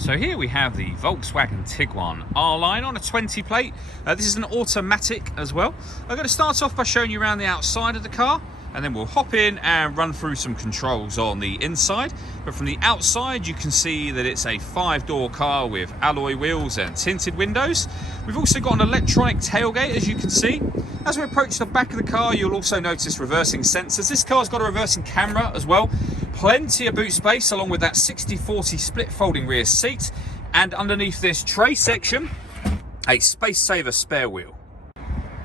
So here we have the Volkswagen Tiguan R-Line on a 20 plate. This is an automatic as well. I'm going to start off by showing you around the outside of the car, and then we'll hop in and run through some controls on the inside. But from the outside you can see that it's a 5-door car with alloy wheels and tinted windows. We've also got an electronic tailgate, as you can see. As we approach the back of the car, you'll also notice reversing sensors. This car's got a reversing camera as well. Plenty of boot space, along with that 60/40 split folding rear seat. And underneath this tray section, a space saver spare wheel.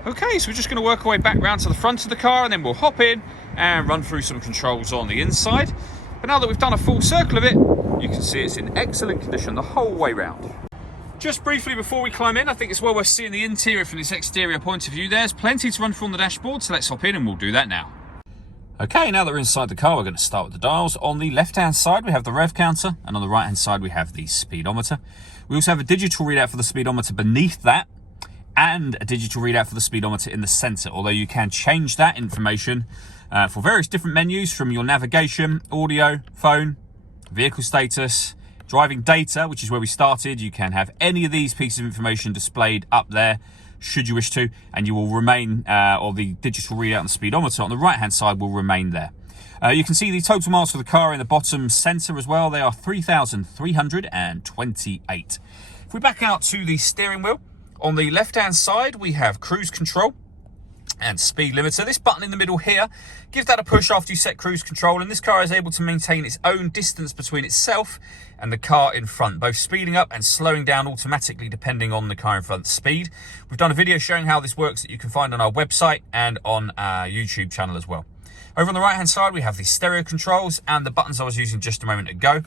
Okay, so we're just going to work our way back round to the front of the car, and then we'll hop in and run through some controls on the inside. But now that we've done a full circle of it, you can see it's in excellent condition the whole way round. Just briefly before we climb in, I think it's well worth seeing the interior from this exterior point of view. There's plenty to run through on the dashboard, so let's hop in and we'll do that now. Okay, now that we're inside the car, we're going to start with the dials. On the left-hand side, we have the rev counter, and on the right-hand side, we have the speedometer. We also have a digital readout for the speedometer beneath that, and a digital readout for the speedometer in the center, although you can change that information for various different menus, from your navigation, audio, phone, vehicle status, driving data, which is where we started. You can have any of these pieces of information displayed up there should you wish to, and you will remain, or the digital readout and the speedometer on the right hand side will remain there. You can see the total miles for the car in the bottom center as well. They are 3,328. If we back out to the steering wheel, on the left hand side we have cruise control and speed limiter. This button in the middle here, give that a push after you set cruise control, and this car is able to maintain its own distance between itself and the car in front, both speeding up and slowing down automatically depending on the car in front's speed. We've done a video showing how this works that you can find on our website and on our YouTube channel as well. Over on the right hand side we have the stereo controls and the buttons I was using just a moment ago.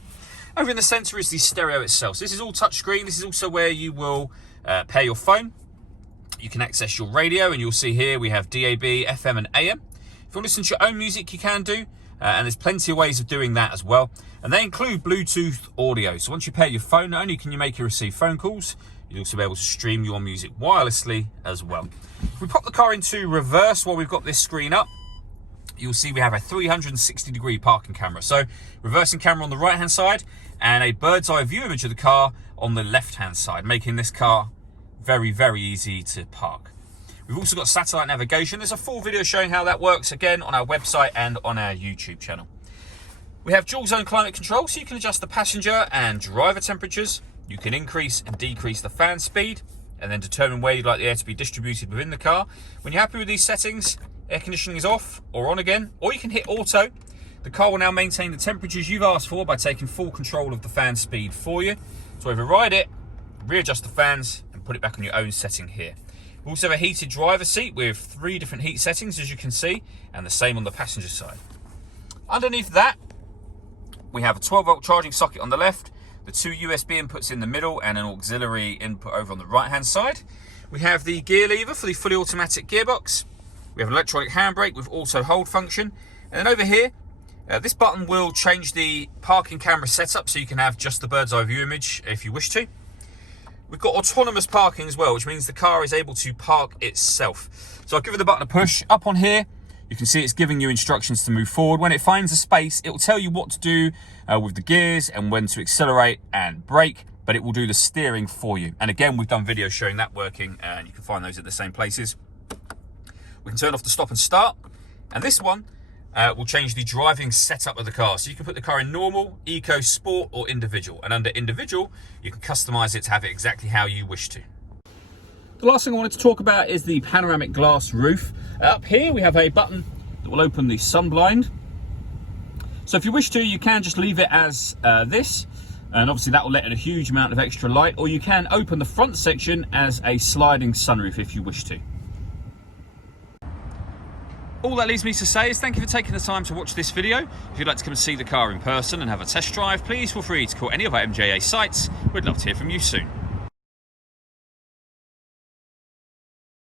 Over in the center is the stereo itself. So this is all touchscreen. This is also where you will pair your phone. You can access your radio, and you'll see here we have DAB, FM and AM. If you want to listen to your own music, you can do, and there's plenty of ways of doing that as well. And they include Bluetooth audio. So once you pair your phone, not only can you make and receive phone calls, you'll also be able to stream your music wirelessly as well. If we pop the car into reverse while we've got this screen up, you'll see we have a 360-degree parking camera. So reversing camera on the right-hand side and a bird's eye view image of the car on the left-hand side, making this car very, very easy to park. We've also got satellite navigation. There's a full video showing how that works, again, on our website and on our YouTube channel. We have dual zone climate control, so you can adjust the passenger and driver temperatures. You can increase and decrease the fan speed, and then determine where you'd like the air to be distributed within the car. When you're happy with these settings, air conditioning is off or on again, or you can hit auto. The car will now maintain the temperatures you've asked for by taking full control of the fan speed for you. So override it, readjust the fans, and put it back on your own setting here. We also have a heated driver seat with 3 different heat settings, as you can see, and the same on the passenger side. Underneath that, we have a 12-volt charging socket on the left, the 2 USB inputs in the middle, and an auxiliary input over on the right-hand side. We have the gear lever for the fully automatic gearbox. We have an electronic handbrake with auto hold function. And then over here, this button will change the parking camera setup, so you can have just the bird's eye view image if you wish to. We've got autonomous parking as well, which means the car is able to park itself. So I'll give it the button a push. Up on here, you can see it's giving you instructions to move forward. When it finds a space, it will tell you what to do with the gears and when to accelerate and brake, but it will do the steering for you. And again, we've done videos showing that working, and you can find those at the same places. We can turn off the stop and start, and this one will change the driving setup of the car. So you can put the car in normal, eco, sport or individual, and under individual you can customize it to have it exactly how you wish to. The last thing I wanted to talk about is the panoramic glass roof. Up here we have a button that will open the sun blind. So if you wish to, you can just leave it as this, and obviously that will let in a huge amount of extra light, or you can open the front section as a sliding sunroof if you wish to. All that leaves me to say is thank you for taking the time to watch this video. If you'd like to come and see the car in person and have a test drive, please feel free to call any of our MJA sites. We'd love to hear from you soon.